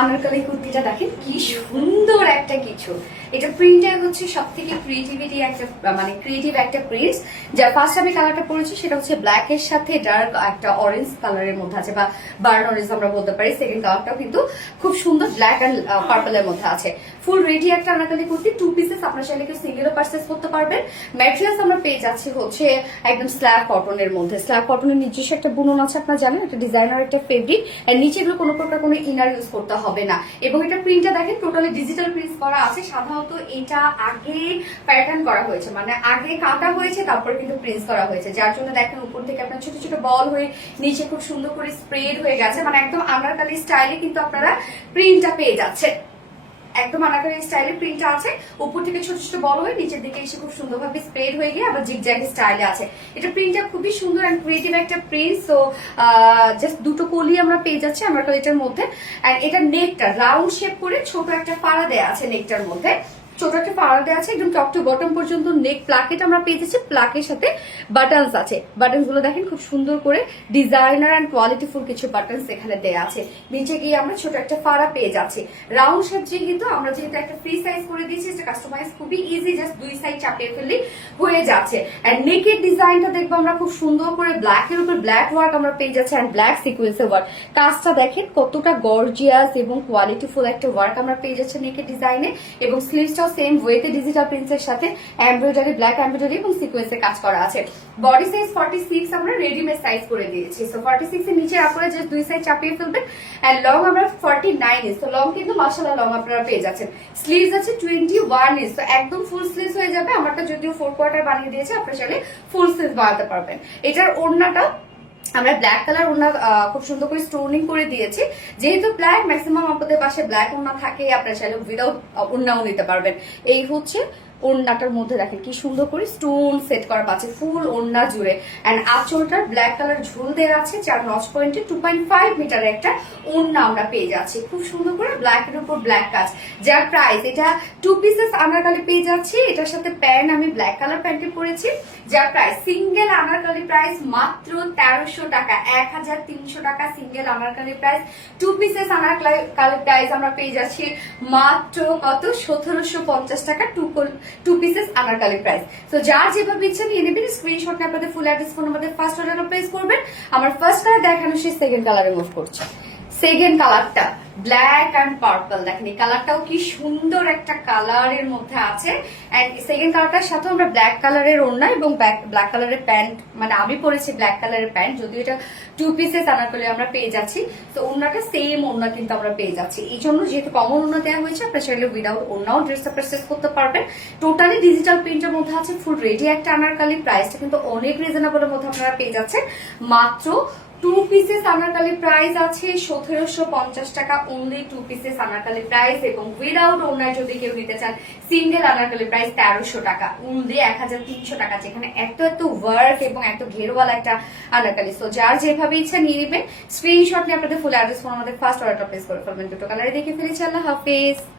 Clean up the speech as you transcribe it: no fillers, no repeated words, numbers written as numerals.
আনারকলি কুর্তিটা দেখেন কি সুন্দর একটা কিছু। এটা প্রিন্টটা হচ্ছে সব থেকে ক্রিয়েটিভিটি একটা মানে ক্রিয়েটিভ একটা প্রিন্ট। যা ফার্স্ট আমি কালারটা পরেছি সেটা হচ্ছে ব্ল্যাক এর সাথে ডার্ক একটা অরেঞ্জ কালারের মধ্যে আছে, বা বার্ন অরেঞ্জ আমরা বলতে পারি। সেকেন্ড কালারটাও কিন্তু খুব সুন্দর ব্ল্যাক এন্ড পার্পলের মধ্যে আছে। ফুল রেডি একটা আনারকলি কুর্তি, 2 পিসেস। আপনার চাইলে কেউ সিঙ্গেলও পারচেজ করতে পারবেন। ম্যাটেরিয়ালস আমরা পেয়ে যাচ্ছি হচ্ছে একদম স্ল্যাব কটনের মধ্যে। স্ল্যাব কটনের নিজস্ব একটা বুনন আছে, আপনারা জানেন, একটা ডিজাইনার একটা ফেব্রিক। আর নিচে এগুলো কোনো প্রকার কোনো ইনার ইউজ করতে হবে না। এবং এটা প্রিন্টটা দেখেন টোটালি ডিজিটাল প্রিন্ট করা আছে। সাধারণত এটা আগে প্যাটার্ন করা হয়েছে, মানে আগে কাটা হয়েছে তারপরে কিন্তু প্রিন্ট করা হয়েছে, যার জন্য দেখেন উপর থেকে আপনার ছোট ছোট বল হয়ে নিচে খুব সুন্দর করে স্প্রেড হয়ে গেছে। মানে একদম আনারকলি স্টাইলে কিন্তু আপনারা প্রিন্টটা পেয়ে যাচ্ছেন। একদম আনারকলি স্টাইলে প্রিন্টটা আছে, উপর থেকে ছোট ছোট বল হয়ে নিচের দিকে এসে খুব সুন্দরভাবে স্প্রেড হয়ে গিয়ে আবার জিগজ্যাগ স্টাইলে আছে। এটা প্রিন্টটা খুবই সুন্দর এন্ড ক্রিয়েটিভ একটা প্রিন্ট। সো জাস্ট দুটো কলি আমরা পেয়ে যাচ্ছি আনারকলিটার মধ্যে। এন্ড এটা নেকটা রাউন্ড শেপ করে ছোট একটা ফাড়া দেয়া আছে নেকটার মধ্যে। ছোট একটা ফাড়া দেওয়া আছে একদম টপ টু বটম পর্যন্ত। নেক প্লাকেট আমরা পেয়ে যাচ্ছি, প্লাকের সাথে বাটনস আছে। বাটনস গুলো দেখেন খুব সুন্দর করে ডিজাইনার এন্ড কোয়ালিটিফুল কিছু বাটনস এখানে দেয়া আছে। নিচে গিয়ে আমরা ছোট একটা ফাড়া পেয়ে যাচ্ছি। রাউন্ড শেপ যেহেতু আমরা যেহেতু একটা ফ্রি সাইজ করে দিয়েছি, এটা কাস্টমাইজ খুবই ইজি, জাস্ট দুই সাইড চাপিয়ে ফেললেই হয়ে যাচ্ছে। এন্ড নেকের ডিজাইনটা দেখবো আমরা খুব সুন্দর করে ব্ল্যাক এর উপর ব্ল্যাক ওয়ার্ক আমরা পেয়ে যাচ্ছি এন্ড ব্ল্যাক সিকোয়েন্সের ওয়ার্ক। কাজটা দেখেন কতটা গর্জিয়াস এবং কোয়ালিটিফুল একটা ওয়ার্ক আমরা পেয়ে যাচ্ছি নেকের ডিজাইনে। এবং স্লিভসটা সেম ওয়েতে ডিজিটাল প্রিন্টসের সাথে এমব্রয়ডারি, ব্ল্যাক এমব্রয়ডারি এবং সিকোয়েন্সে কাজ করা আছে। বডি সাইজ 46 আমরা রেডিমেড সাইজ করে দিয়েছি। সো 46 এর নিচে আপনারা জাস্ট দুই সাইড চাপিয়ে ফেলবেন। এন্ড লং আমরা 49 ইঞ্চ। তো লং কিন্তু মাশাআল্লাহ লং আপনারা পেয়ে যাচ্ছেন। স্লিভস আছে 21 ইঞ্চ। তো একদম ফুল স্লিভস হয়ে যাবে। আমারটা যদিও 4 কোয়ার্টার বানিয়ে দিয়েছে, আপনারা চাইলে ফুল স্লিভ বানাতে পারবেন। এটার ওড়নাটা আমরা ব্ল্যাক কালার ওড়না খুব সুন্দর করে স্টোনিং করে দিয়েছি। যেহেতু ব্ল্যাক ম্যাক্সিমাম আপনাদের পাশে ব্ল্যাক ওড়না থাকে, আপনারা চাইলে উইদাউট ওড়নাও নিতে পারবেন। এই হচ্ছে ওড়নাটার মধ্যে দেখেন কি সুন্দর করে স্টোন সেট করা আছে ফুল ওড়না জুড়ে। এন্ড আঁচলটার ব্ল্যাক কালার ঝুল দেওয়া আছে, যার নচ পয়েন্টে 2.5 মিটারের একটা ওড়না আমরা পেয়ে যাচ্ছি খুব সুন্দর করে ব্ল্যাক এর উপর ব্ল্যাক কাজ। যার প্রাইস, এটা 2 পিসেস আনারকলি পেয়ে যাচ্ছি। এটার সাথে প্যান্ট আমি ব্ল্যাক কালার প্যান্টে পরেছি। যার প্রাইস সিঙ্গেল আনারকলি প্রাইস মাত্র 1300 টাকা, 1300 টাকা single Anarkali price. 2 pieces Anarkali price আমরা পেয়ে যাচ্ছি মাত্র কত 1750 টাকা 2 পিসেস আনারকলি প্রাইস। তো যার যেভাবে ইচ্ছা নিয়ে নেবেন। স্ক্রিনশট নিয়ে আপনাদের full address phone number first order place করবেন। আমার ফার্স্ট কালার দেখানো সেই সেকেন্ড কালারে মুভ করছে। সেকেন্ড কালারটা ব্ল্যাক এন্ড পার্পল, দেখেন এই কালারটাও কি সুন্দর একটা কালারের মধ্যে আছে। এন্ড সেকেন্ড কালারটার সাথে আমরা ব্ল্যাক কালারের ওড়না এবং ব্ল্যাক কালারের প্যান্ট, মানে আমি পরেছি ব্ল্যাক কালারের প্যান্ট, যদিও এটা 2 পিসেস আনারকলি আমরা পেয়ে যাচ্ছি। তো ওড়নাটা সেম ওড়না কিন্তু আমরা পেয়ে যাচ্ছি। এই জন্য যেহেতু কমন ওড়না দেওয়া হয়েছে, আপনারা চাইলে উইদাউট ওড়নাও ড্রেসটা পারচেজ করতে পারবেন। টোটালি ডিজিটাল প্রিন্টের মধ্যে আছে, ফুল রেডি একটা আনারকলি। প্রাইসটা কিন্তু অনেক রিজনেবলের মধ্যে আপনারা পেয়ে যাচ্ছেন। মাত্র 2 পিসেস আনারকলি প্রাইস আছে 1750 টাকা অনলি 2 পিসেস আনারকলি প্রাইস। এবং উইদাউট ওড়না যদি কেউ নিতে চান সিঙ্গেল আনারকলি প্রাইস 1300 টাকা অনলি 1300 টাকা, যেখানে এত এত ওয়ার্ক এবং এত ঘেরওয়ালা একটা আনারকলি। সো যার যেভাবে ইচ্ছা নিয়ে নেবেন। স্ক্রিনশট নিয়ে আপনাদের ফুল অ্যাড্রেস ফোন আমাদের ফার্স্ট অর্ডারটা প্লেস করে ফেলবেন। দুটো কালারে দেখে ফেলেছি। আল্লাহ হাফেজ।